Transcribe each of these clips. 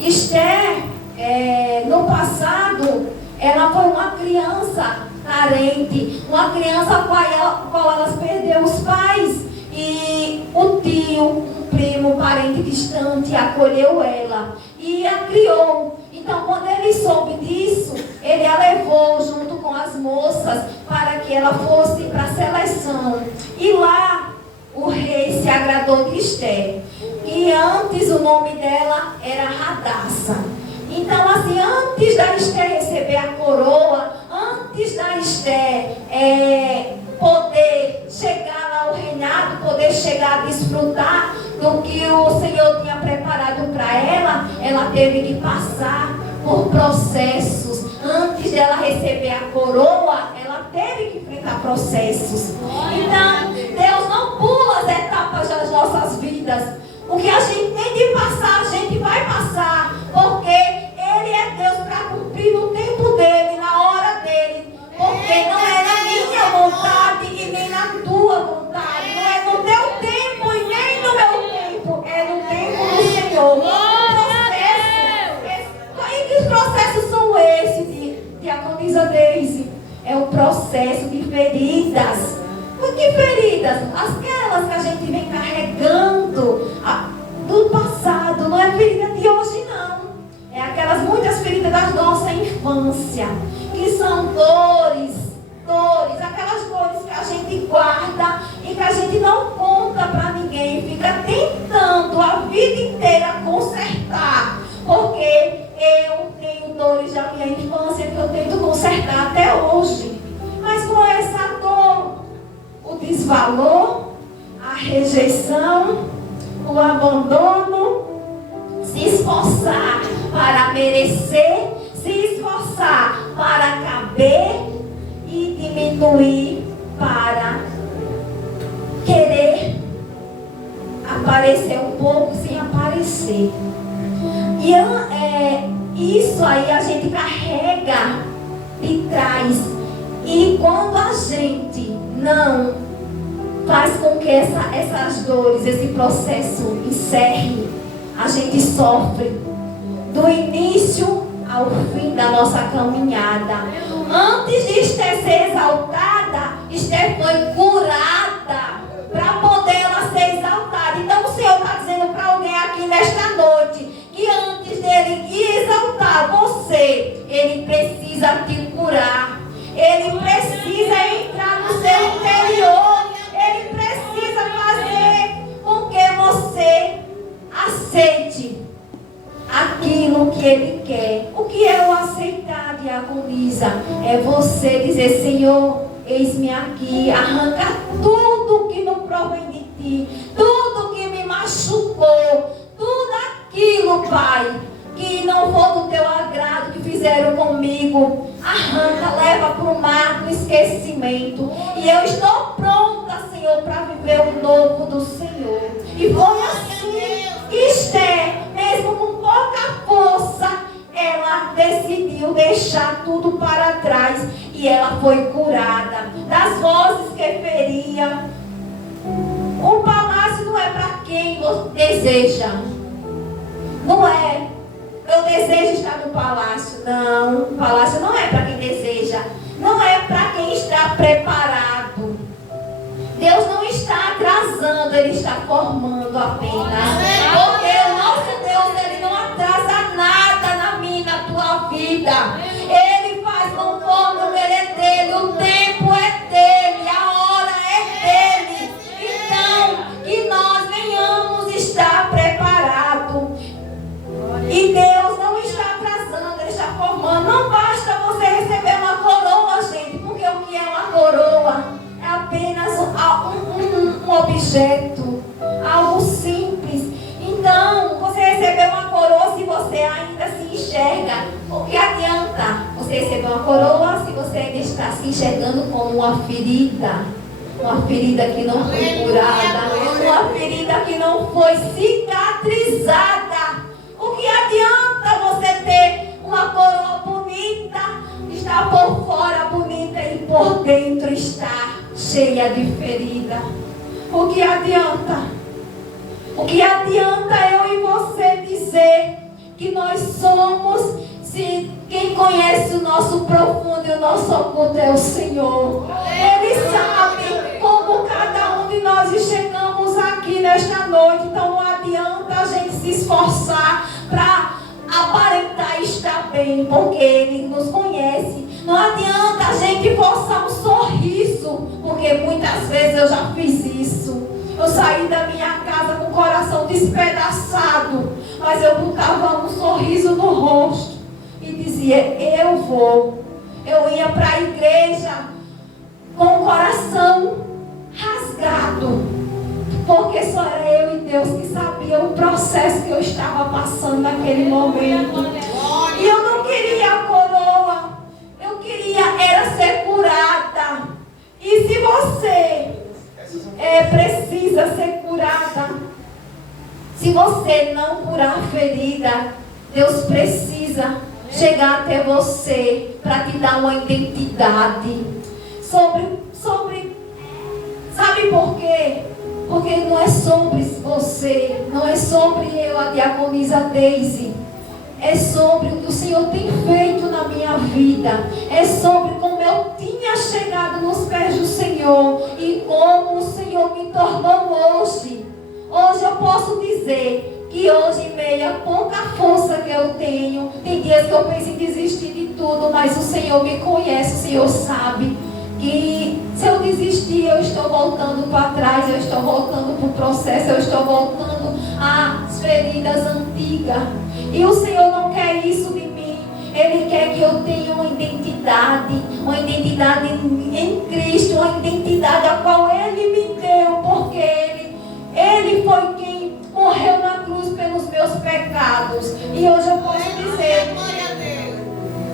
Esther, no passado, ela foi uma criança carente, uma criança a qual ela perdeu os pais, e o tio, um primo, parente distante, acolheu ela e a criou. Então, quando ele soube disso, ele a levou junto com as moças para que ela fosse para a seleção. E lá, o rei se agradou de Esther. E antes o nome dela era Radassa. Então, assim, antes da Esther receber a coroa, antes da Esther poder chegar ao reinado, poder chegar a desfrutar do que o Senhor tinha preparado para ela, ela teve que passar por processos. Antes dela receber a coroa, ela teve que enfrentar processos. Então, Deus não pula as etapas das nossas vidas. O que a gente tem de passar, a gente vai passar, porque Ele é Deus para cumprir no tempo dele, na hora dele. Porque não é na minha vontade e nem na tua vontade. Não é no teu tempo e nem no meu tempo. É no tempo do Senhor. E que processos são esses, diaconisa Deise? É o processo de feridas. Por que feridas? Aquelas que a gente vem carregando do passado. Não é ferida de hoje, não. É aquelas muitas feridas da nossa infância, que são dores, aquelas dores que a gente guarda e que a gente não conta para ninguém, fica tentando a vida inteira consertar, porque eu tenho dores da minha infância que eu tento consertar até hoje. Mas com essa dor, o desvalor, a rejeição, o abandono, se esforçar para merecer, se esforçar para caber e diminuir para querer aparecer um pouco sem aparecer. E isso aí a gente carrega de trás. E quando a gente não faz com que essas dores, esse processo encerre, a gente sofre do início ao fim da nossa caminhada. Antes de Esther ser exaltada, Esther foi curada para poder ela ser exaltada. Então o Senhor está dizendo para alguém aqui nesta noite que antes dele exaltar você, ele precisa te curar. Ele precisa entrar no seu interior. Ele precisa fazer com que você aceite aquilo que Ele quer. O que é o aceitar, diaconisa? É você dizer: Senhor, eis-me aqui, arranca tudo que não provém de Ti, tudo que me machucou, tudo aquilo, Pai, que não for do Teu agrado, que fizeram comigo. Arranca, leva para o mar do esquecimento. E eu estou pronta, Senhor, para viver o novo do Senhor. E foi assim que Esther, mesmo com pouca força, ela decidiu deixar tudo para trás. E ela foi curada das vozes que feriam. O palácio não é para quem você deseja. Não é. Eu desejo estar no palácio. Não, o palácio não é para quem deseja. Não é para quem está preparado. Deus não está atrasando, Ele está formando apenas. Porque o nosso Deus, Ele não atrasa nada na minha, na tua vida. Ele faz conforme o querer dEle. O tempo é dEle, a hora é dEle. Então, que nós venhamos estar preparados. E Deus não está atrasando, Ele está formando. Não basta você receber uma coroa, gente, porque o que é uma coroa? É apenas um objeto, algo simples. Então, você receber uma coroa se você ainda se enxerga. O que adianta você receber uma coroa se você ainda está se enxergando como uma ferida? Uma ferida que não foi curada, uma ferida que não foi cicatrizada. O que adianta você ter uma coroa bonita, estar por fora bonita e por dentro estar cheia de ferida? O que adianta? O que adianta eu e você dizer que nós somos, se quem conhece o nosso profundo e o nosso oculto é o Senhor. Ele sabe como cada um de nós chegamos aqui nesta noite. Então não adianta a gente se esforçar para aparentar estar bem, porque Ele nos conhece. Não adianta a gente forçar um sorriso, porque muitas vezes eu já fiz isso. Eu saí da minha casa com o coração despedaçado, mas eu botava um sorriso no rosto e dizia, eu vou. Eu ia para a igreja com o coração rasgado, porque só era eu e Deus que sabia o processo que eu estava passando naquele momento. E eu não queria a coroa, eu queria era ser curada. E se você precisa ser curada, se você não curar a ferida, Deus precisa chegar até você para te dar uma identidade. Sabe por quê? Porque não é sobre você, não é sobre eu, a diaconisa Deise. É sobre o que o Senhor tem feito na minha vida. É sobre como eu tinha chegado nos pés do Senhor e como o Senhor me tornou hoje. Hoje eu posso dizer que hoje, em meio a pouca força que eu tenho, tem dias que eu penso em desistir de tudo, mas o Senhor me conhece, o Senhor sabe que se eu desistir, eu estou voltando para trás, eu estou voltando para o processo, eu estou voltando às feridas antigas. E o Senhor não quer isso de mim. Ele quer que eu tenha uma identidade em Cristo, uma identidade a qual Ele me deu, porque Ele foi quem morreu na cruz pelos meus pecados. E hoje eu posso dizer,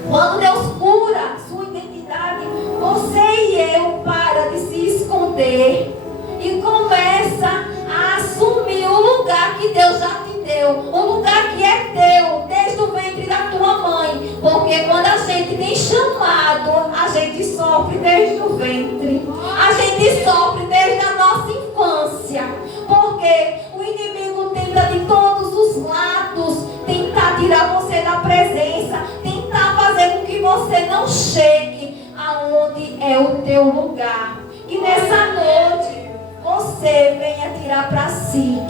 quando Deus cura sua identidade, você e eu para de se esconder e começa a assumir o lugar que Deus já te deu, o lugar que é teu desde o ventre da tua mãe, porque quando a gente tem chamado, a gente sofre desde o ventre, a gente sofre desde a nossa infância, porque o inimigo tenta de todos os lados tentar tirar você da presença, tentar fazer com que você não chegue aonde é o teu lugar. E nessa noite você venha tirar para si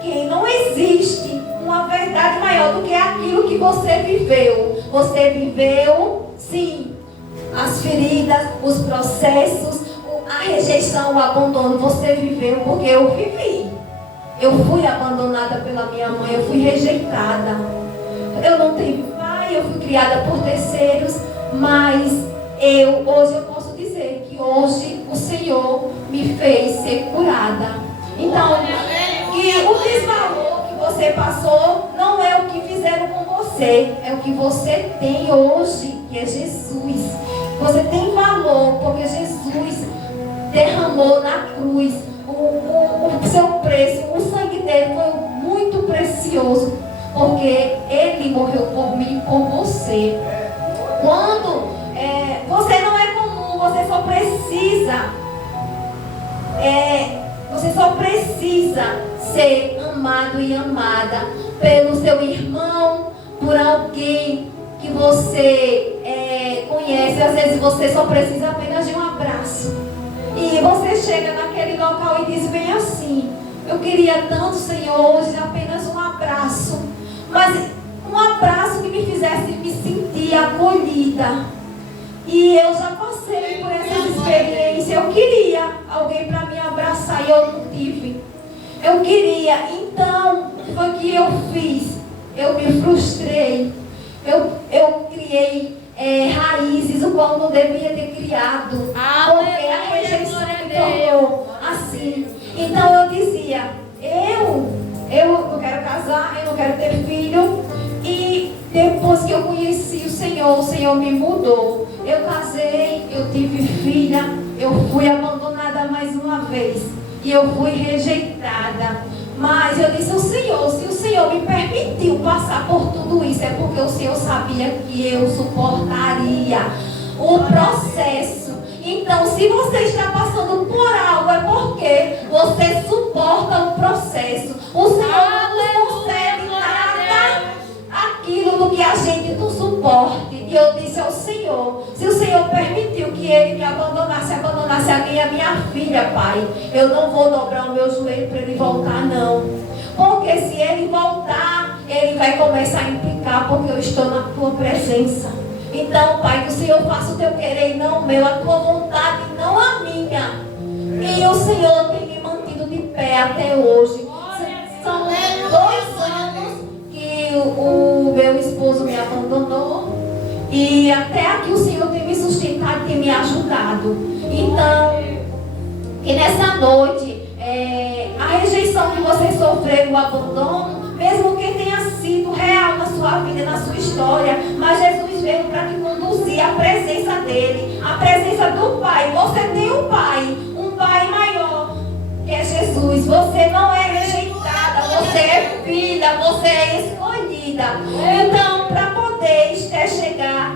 que não existe uma verdade maior do que aquilo que você viveu. Você viveu, sim, as feridas, os processos, a rejeição, o abandono. Você viveu porque eu vivi. Eu fui abandonada pela minha mãe, eu fui rejeitada. Eu não tenho pai, eu fui criada por terceiros, mas hoje eu posso dizer que hoje o Senhor me fez ser curada. Então, que o desvalor que você passou não é o que fizeram com você, é o que você tem hoje, que é Jesus. Você tem valor porque Jesus derramou na cruz o seu preço, o sangue dele foi muito precioso, porque ele morreu por mim e por você. Quando você não é comum, você só precisa ser amado e amada pelo seu irmão, por alguém que você conhece. Às vezes você só precisa apenas de um abraço. E você chega naquele local e diz bem assim: eu queria tanto, Senhor, hoje apenas um abraço. Mas um abraço que me fizesse me sentir acolhida. E eu já passei por essa experiência. Eu queria alguém para me abraçar e eu não tive. Eu queria. Então, o que foi que eu fiz? Eu me frustrei. Eu criei raízes o qual não devia ter criado. Porque a rejeição me tornou assim. Então eu dizia, eu não quero casar, eu não quero ter filho. E depois que eu conheci o Senhor me mudou. Eu casei, eu tive filha, eu fui abandonada mais uma vez. E eu fui rejeitada. Mas eu disse ao Senhor, se o Senhor me permitiu passar por tudo isso, é porque o Senhor sabia que eu suportaria o processo. Então, se você está passando por algo, é porque você suporta o processo. O Senhor não concede nada aquilo ele me abandonasse a mim e a minha filha, Pai, eu não vou dobrar o meu joelho para ele voltar, não. Porque se ele voltar, ele vai começar a implicar, porque eu estou na tua presença. Então, Pai, que o Senhor faça o teu querer e não o meu, a tua vontade e não a minha. E o Senhor tem me mantido de pé até hoje. São 2 anos que o meu esposo me abandonou. E até aqui o Senhor tem me sustentado, tem me ajudado. Então, que nessa noite, a rejeição que você sofreu, o abandono, mesmo que tenha sido real na sua vida, na sua história, mas Jesus veio para te conduzir à presença dele, à presença do Pai. Você tem um Pai maior, que é Jesus. Você não é rejeitada, você é filha, você é escolhida. Então, para poder Esther chegar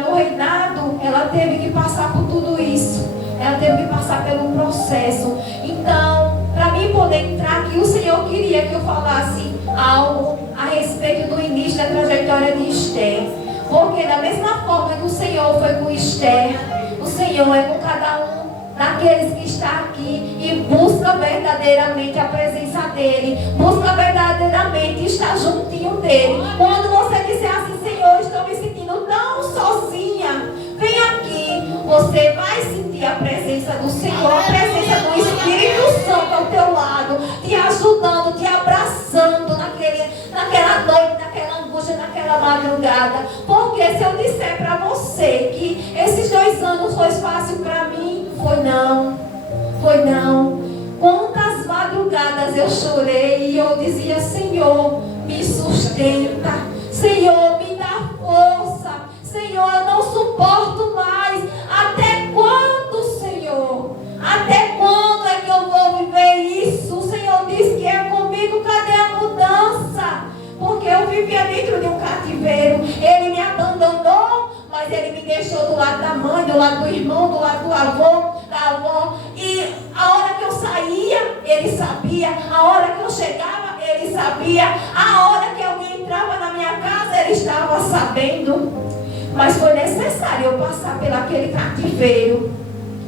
no reinado, ela teve que passar por tudo isso. Ela teve que passar pelo processo. Então, para mim poder entrar aqui, o Senhor queria que eu falasse algo a respeito do início da trajetória de Esther. Porque da mesma forma que o Senhor foi com Esther, o Senhor é com cada um daqueles que está aqui e busca verdadeiramente a presença dele, busca verdadeiramente estar juntinho dele. Quando você disser assim, Senhor, estou me sentindo tão sozinha, vem aqui, você vai sentir a presença do Senhor, a presença do Espírito Santo ao teu lado, te ajudando, te abraçando naquela noite, naquela angústia, naquela madrugada. Porque se eu disser para você que esses 2 anos foi fácil para mim, foi não. Quantas madrugadas eu chorei e eu dizia, Senhor, me sustenta, Senhor, me dá força, Senhor, eu não suporto mais. Até quando, Senhor? Até quando é que eu vou viver isso? O Senhor disse que é comigo, cadê a mudança? Porque eu vivia dentro de um cativeiro, ele me abandonou, mas ele me deixou do lado da mãe, do lado do irmão, do lado do avô, da avó. E a hora que eu saía, ele sabia. A hora que eu chegava, ele sabia. A hora que alguém entrava na minha casa, ele estava sabendo. Mas foi necessário eu passar por aquele cativeiro.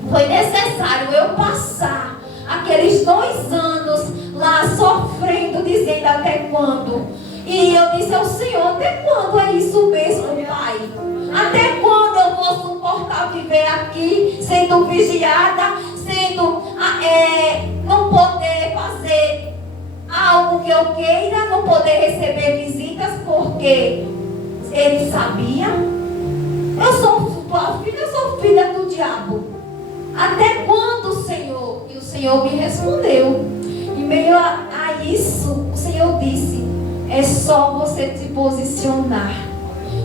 Foi necessário eu passar aqueles 2 anos lá sofrendo, dizendo até quando. E eu disse ao Senhor, até quando é isso mesmo, Pai? Até quando eu vou suportar viver aqui, sendo vigiada, não poder fazer algo que eu queira, não poder receber visitas, porque ele sabia? Eu sou tua filha, eu sou filha do diabo. Até quando, Senhor? E o Senhor me respondeu. Em meio a isso, o Senhor disse, é só você se posicionar.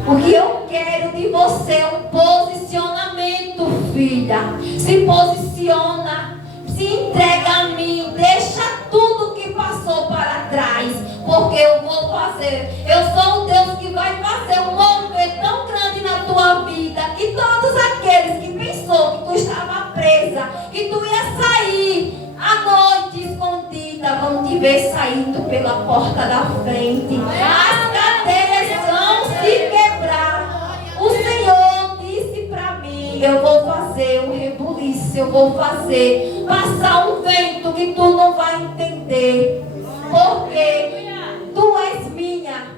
O que eu quero de você é um posicionamento, filha. Se posiciona, se entrega a mim, deixa tudo que passou para trás, porque eu vou fazer. Eu sou o Deus que vai fazer um mover tão grande na tua vida, que todos aqueles que pensou que tu estava presa, que tu ia sair à noite escondida, vão te ver saindo pela porta da frente. As cadeias vão se quebrar. O Senhor disse para mim, eu vou fazer um rebuliço, eu vou fazer passar um vento que tu não vai entender, porque tu és minha.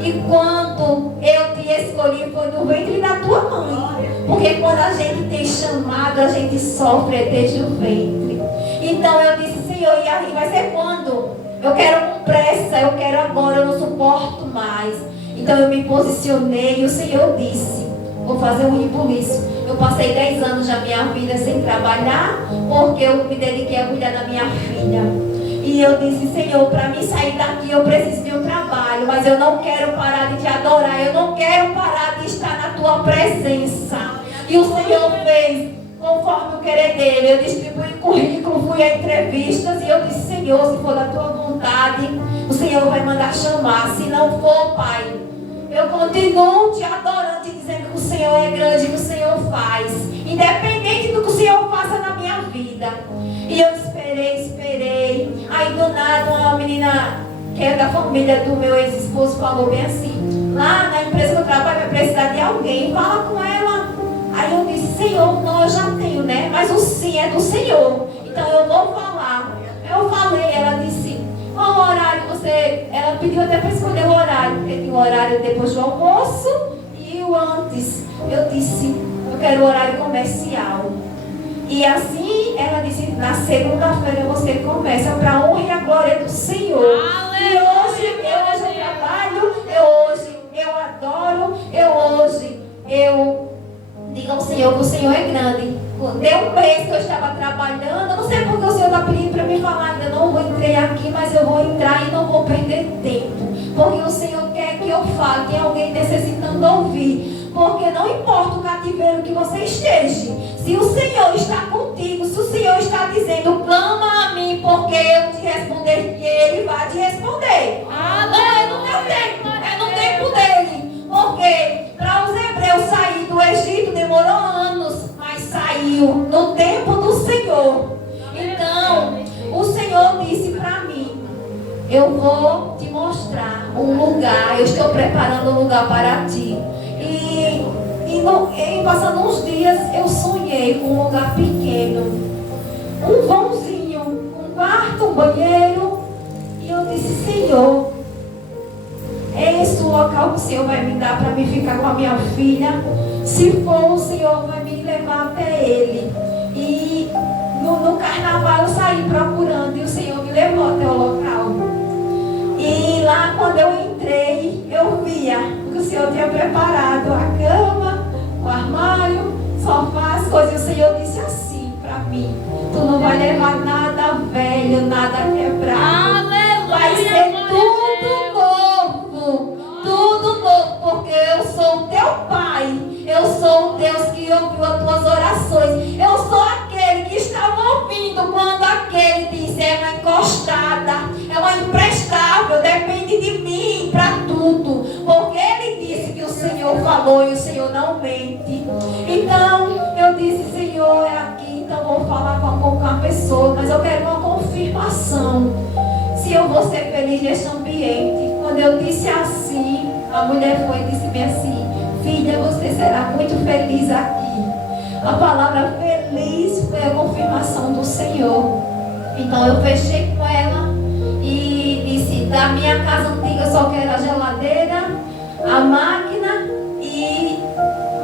E quando eu te escolhi foi no ventre da tua mãe, porque quando a gente tem chamado, a gente sofre desde o ventre. Então eu disse, Senhor, e aí vai ser quando? Eu quero com pressa, eu quero agora, eu não suporto mais. Então eu me posicionei e o Senhor disse, vou fazer um rebuliço. Eu passei 10 anos da minha vida sem trabalhar, porque eu me dediquei a cuidar da minha filha. E eu disse, Senhor, para mim sair daqui eu preciso de um trabalho, mas eu não quero parar de te adorar, eu não quero parar de estar na tua presença. E o Senhor fez conforme o querer dele. Eu distribuí currículo, fui a entrevistas e eu disse, Senhor, se for da tua vontade, o Senhor vai mandar chamar. Se não for, Pai, eu continuo te adorando, te dizendo que o Senhor é grande, que o Senhor faz, independente do que o Senhor faça na minha vida. E eu esperei. Aí do nada uma menina que é da família do meu ex-esposo, falou bem assim: lá na empresa que eu trabalho vai precisar de alguém, fala com ela. Aí eu disse: Senhor, não, eu já tenho, né? Mas o sim é do Senhor, então eu vou falar. Eu falei, ela disse: qual horário você... Ela pediu até para escolher o horário. Teve o horário depois do almoço e o antes. Eu disse: eu quero o horário comercial. E assim ela disse: na segunda-feira você começa, para a honra e a glória do Senhor. E hoje eu trabalho, eu adoro, eu digo ao Senhor que o Senhor é grande. Deu um mês que eu estava trabalhando, eu não sei porque o Senhor está pedindo para me falar, ainda não vou entrar aqui, mas eu vou entrar e não vou perder tempo. Porque o Senhor quer que eu fale, tem alguém necessitando ouvir. Porque não importa o cativeiro que você esteja, se o Senhor está contigo, se o Senhor está dizendo: clama a mim, porque eu te responder, e Ele vai te responder. Não é no teu tempo, é no tempo dele. Porque para os hebreus sair do Egito demorou anos, mas saiu no tempo do Senhor. Então, o Senhor disse para mim: eu vou te mostrar um lugar, eu estou preparando um lugar para ti. E passando uns dias, eu sonhei com um lugar pequeno, um vãozinho, um quarto, um banheiro. E eu disse: Senhor, é esse o local que o Senhor vai me dar para me ficar com a minha filha? Se for, o Senhor vai me levar até ele. E no carnaval eu saí procurando e o Senhor me levou até o local. E lá, quando eu entrei, eu via que o Senhor tinha preparado a cama, o armário, sofá, as coisas. E o Senhor disse assim para mim: tu não vai levar nada velho, nada quebrado. Vai ser tudo novo, porque eu sou o teu Pai. Eu sou o Deus que ouviu as tuas orações. Eu sou aquele que estava ouvindo quando aquele disse: é uma encostada, é uma imprestável, depende de mim para tudo. Porque ele disse que o Senhor falou e o Senhor não mente. Então eu disse: Senhor, é aqui, então vou falar com a pessoa, mas eu quero uma confirmação se eu vou ser feliz neste ambiente. Quando eu disse assim, a mulher foi e disse-me assim: filha, você será muito feliz aqui. A palavra feliz foi a confirmação do Senhor. Então eu fechei com ela e disse: da minha casa antiga eu só quero a geladeira, a máquina e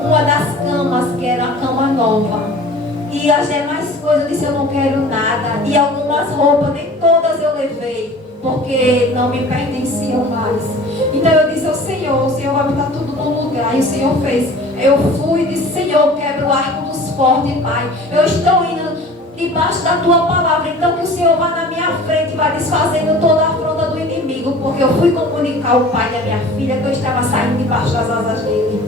uma das camas, que era a cama nova. E as demais coisas eu disse: eu não quero nada. E algumas roupas, nem todas eu levei, porque não me pertenciam mais. Então eu disse ao Senhor: o Senhor vai botar tudo no lugar. E o Senhor fez. Eu fui e disse: Senhor, quebra o arco dos fortes, Pai. Eu estou indo debaixo da tua palavra. Então que o Senhor vá na minha frente e vá desfazendo toda a afronta do inimigo. Porque eu fui comunicar ao pai da minha filha que eu estava saindo debaixo das asas dele.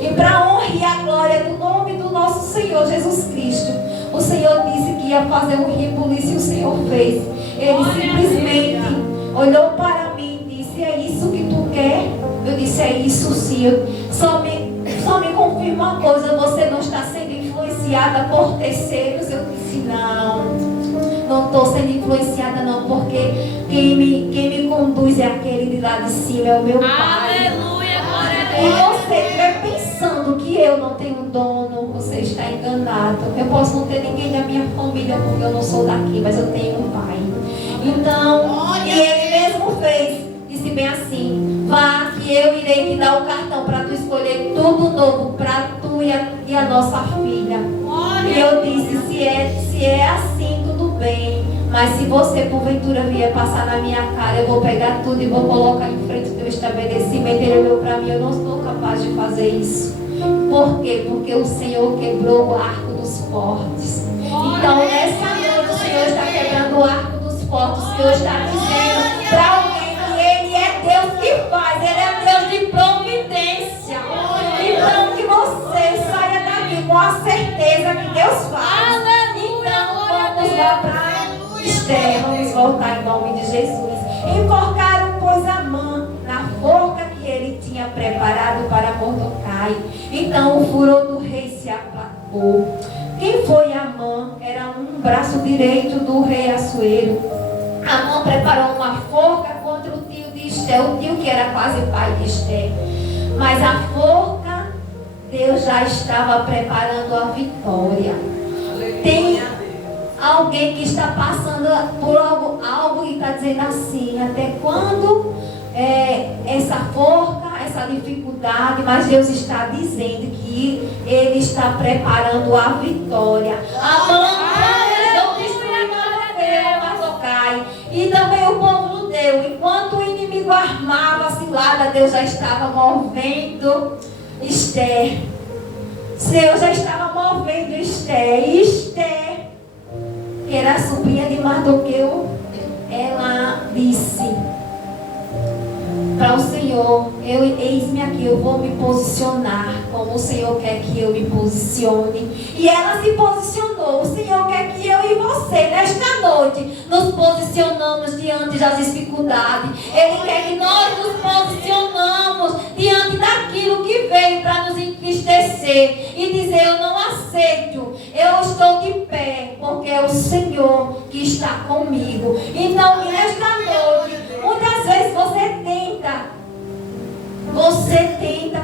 E para a honra e a glória do nome do nosso Senhor Jesus Cristo, o Senhor disse que ia fazer um rebuliço e o Senhor fez. Ele simplesmente olhou para mim e disse: é isso que tu quer? Eu disse: é isso sim. Só me confirma uma coisa: você não está sendo influenciada por terceiros? Eu disse: não estou sendo influenciada não, porque quem me conduz é aquele de lá de cima, é o meu Pai. Aleluia, glória a Deus. E você estiver pensando que eu não tenho dono, você está enganado. Eu posso não ter ninguém da minha família porque eu não sou daqui, mas eu tenho um Pai. Então, e ele mesmo fez, disse bem assim: vá que eu irei te dar o cartão para tu escolher tudo novo para tu e a nossa filha. E eu disse: se é assim, tudo bem. Mas se você porventura vier passar na minha cara, eu vou pegar tudo e vou colocar em frente do teu estabelecimento. Ele olhou para mim: eu não sou capaz de fazer isso. Por quê? Porque o Senhor quebrou o arco dos fortes. Então nessa noite o Senhor está quebrando o arco dos fortes. O Senhor está dizendo para alguém que Ele é Deus que faz. Ele é Deus de providência. Então que você saia daqui com a certeza que Deus faz. Então vamos lá para Esther, vamos voltar em nome de Jesus. Enforcaram, pois, Amã na forca que ele tinha preparado para Mordecai. Então o furor do rei se aplacou. Quem foi Amã? Era um braço direito do rei Assuero. Amã preparou uma forca contra o tio Esther, o tio que era quase pai de Esther. Mas a forca, Deus já estava preparando a vitória. Tem alguém que está passando por algo e está dizendo assim: até quando essa forca, essa dificuldade? Mas Deus está dizendo que Ele está preparando a vitória. A mão e também o povo judeu, enquanto o inimigo armava a cilada, Deus já estava movendo Esther. Deus já estava movendo Esther. E Esther, que era a sobrinha de Mardoqueu, ela disse para o Senhor: eis-me aqui, eu vou me posicionar como o Senhor quer que eu me posicione. E ela se posicionou. O Senhor quer que eu e você, nesta noite, nos posicionamos diante das dificuldades. Ele quer que nós nos posicionamos diante daquilo que veio para nos entristecer e dizer: eu não aceito, eu estou de pé, porque é o Senhor que está comigo. Então, nesta noite, muitas vezes você tenta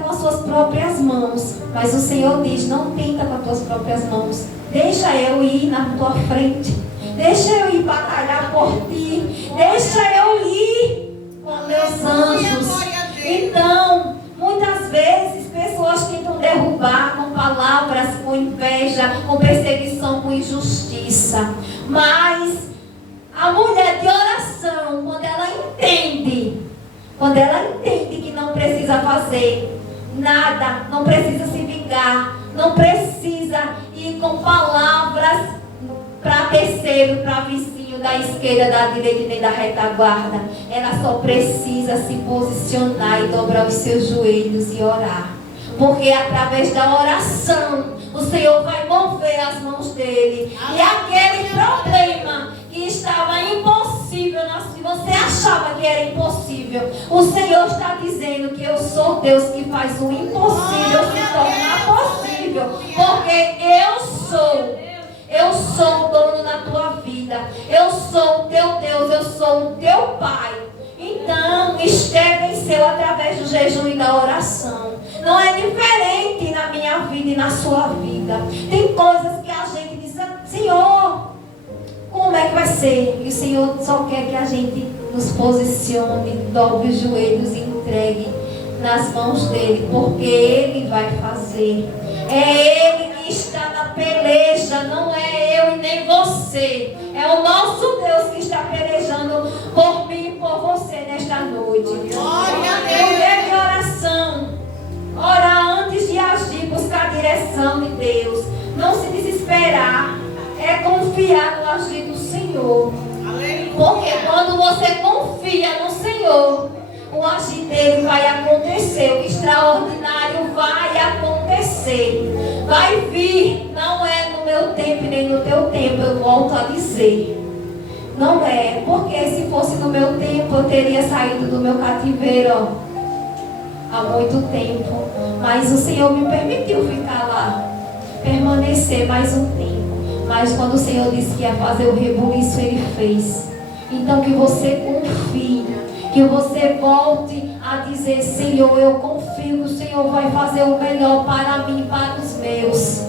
com as suas próprias mãos, mas o Senhor diz: não tenta com as tuas próprias mãos, deixa eu ir na tua frente, deixa eu ir batalhar por ti, deixa eu ir com meus anjos. Então, muitas vezes pessoas tentam derrubar com palavras, com inveja, com perseguição, com injustiça, mas a mulher de oração, quando ela entende que não precisa fazer nada, não precisa se vingar, não precisa ir com palavras para terceiro, para vizinho, da esquerda, da direita e nem da retaguarda. Ela só precisa se posicionar e dobrar os seus joelhos e orar. Porque através da oração, o Senhor vai mover as mãos dele. E aquele problema que estava impossível, se você achava que era impossível, o Senhor está dizendo que eu sou Deus que faz o impossível se tornar possível. Porque eu sou o dono da tua vida. Eu sou o teu Deus, eu sou o teu Pai. Então, Esther venceu através do jejum e da oração. Não é diferente na minha vida e na sua vida. Tem coisas que a gente diz: Senhor, como é que vai ser? E o Senhor só quer que a gente nos posicione, dobre os joelhos e entregue nas mãos dele, porque Ele vai fazer. É Ele que está na peleja, não é eu e nem você. É o nosso Deus que está pelejando por mim e por você nesta noite. Mulher de oração, orar antes de agir, buscar a direção de Deus, não se desesperar, é confiar no agir do Senhor. Porque quando você confia no Senhor, o agir dele vai acontecer, o extraordinário vai acontecer, vai vir. Não é no meu tempo nem no teu tempo, eu volto a dizer. Não é, porque se fosse no meu tempo, eu teria saído do meu cativeiro há muito tempo. Mas o Senhor me permitiu ficar lá, permanecer mais um tempo. Mas quando o Senhor disse que ia fazer o rebuliço, Ele fez. Então que você confie, que você volte a dizer: Senhor, eu confio que o Senhor vai fazer o melhor para mim e para os meus.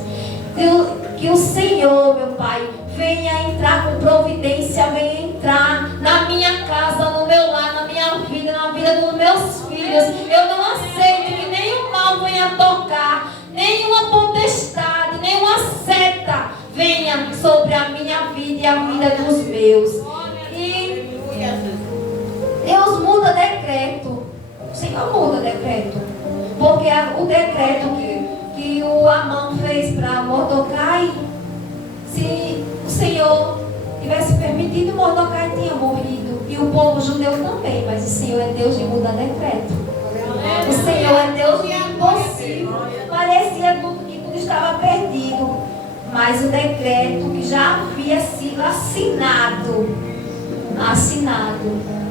Que o Senhor, meu Pai, venha entrar com providência, venha entrar na minha casa, no meu lar, na minha vida, na vida dos meus filhos. Eu não aceito que nenhum mal venha tocar, nenhuma potestade, nenhuma seta venha sobre a minha vida e a vida dos meus. E Deus muda decreto. O Senhor muda decreto. Porque o decreto que o Amã fez para Mordecai, se o Senhor tivesse permitido, Mordecai tinha morrido. E o povo judeu também. Mas o Senhor é Deus de mudar decreto. O Senhor é Deus de impossível. Parecia que tudo estava perdido. Mas o decreto que já havia sido assinado,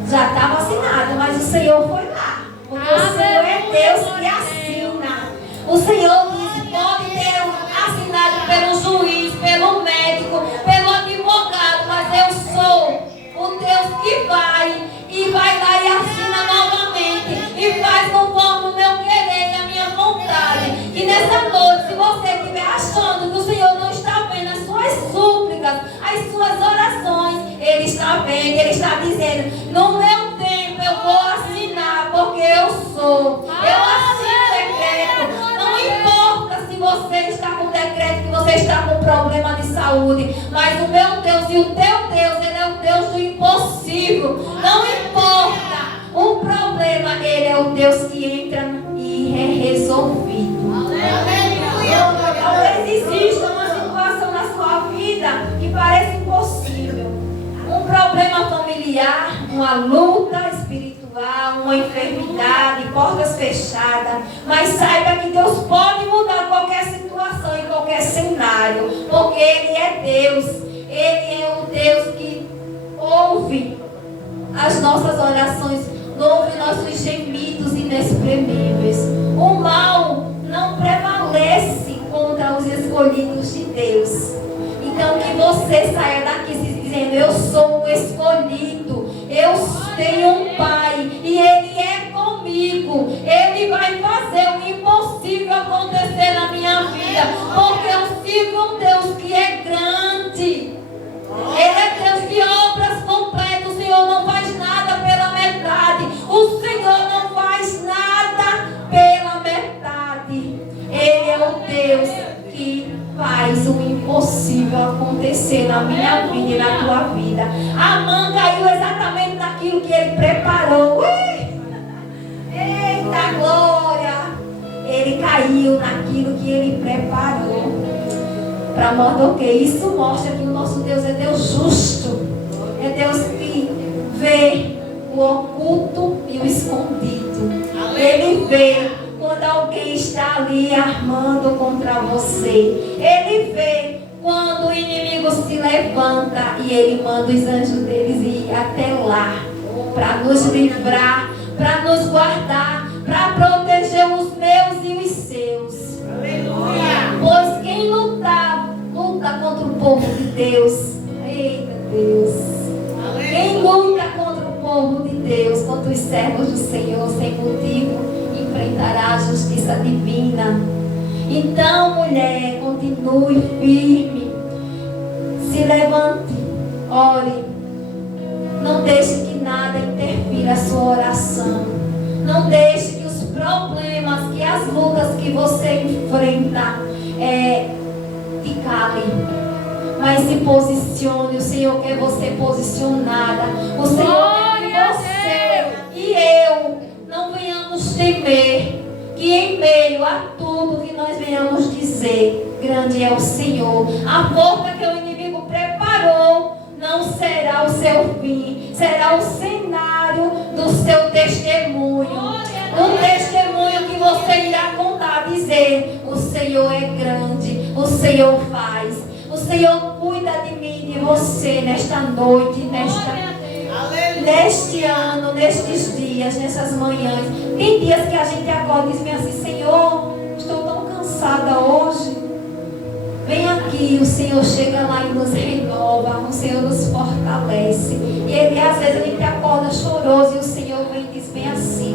já estava assinado, mas o Senhor foi lá. Porque o Senhor é Deus que assina. O Senhor disse: pode ter assinado pelo juiz, pelo médico, pelo advogado, mas eu sou o Deus que vai lá e assina novamente. Ele está dizendo: no meu tempo eu vou assinar, porque eu sou. Eu assino o decreto. Não importa se você está com decreto, que você está com problema de saúde, mas o meu Deus e o teu Deus, Ele é o Deus do impossível. Não importa o problema, Ele é o Deus que entra e é resolvido. Talvez exista uma situação na sua vida que parece impossível. Um problema familiar, uma luta espiritual, uma enfermidade, portas fechadas. Mas saiba que Deus pode mudar qualquer situação e qualquer cenário, porque Ele é Deus. Ele é o Deus que ouve as nossas orações, ouve nossos gemidos inexprimíveis. O mal não prevalece contra os escolhidos de Deus. Então que você saia daqui dizendo: eu sou um escolhido, eu tenho um Pai e Ele é comigo. Ele vai fazer o impossível acontecer na minha vida, porque eu sirvo um Deus que é grande. Ele é Deus de obras completas. O Senhor não faz nada pela metade. O Senhor não faz nada pela metade. Ele é o Deus que faz o impossível acontecer na minha vida e na tua vida. Amã caiu exatamente naquilo que Ele preparou. Eita glória! Ele caiu naquilo que Ele preparou para Mardoqueu. Isso mostra que o nosso Deus é Deus justo. É Deus que vê o oculto e o escondido. Ele vê quando alguém está ali armando contra você. Ele vê quando o inimigo se levanta e Ele manda os anjos deles ir até lá para nos livrar, para nos guardar, para proteger os meus e os seus. Aleluia! Pois quem luta contra o povo de Deus. Eita Deus! Aleluia. Quem luta contra o povo de Deus, contra os servos do Senhor, sem motivo, enfrentará a justiça divina. Então, mulher, continue firme. Se levante, ore. Não deixe que nada interfira a sua oração. Não deixe que os problemas, que as lutas que você enfrenta te calem. Mas se posicione. O Senhor quer você posicionada. O Senhor quer que você e eu não venhamos temer, que em meio a tudo que nós venhamos dizer, grande é o Senhor. A porta que o inimigo preparou não será o seu fim, será o cenário do seu testemunho. Um testemunho que você irá contar, dizer: o Senhor é grande, o Senhor faz, o Senhor cuida de mim e de você nesta noite, neste ano, nestes dias, nessas manhãs. Tem dias que a gente acorda e diz assim: Senhor, estou tão cansada hoje. Vem aqui, o Senhor chega lá e nos renova, o Senhor nos fortalece. E às vezes a gente acorda choroso e o Senhor vem e diz bem assim: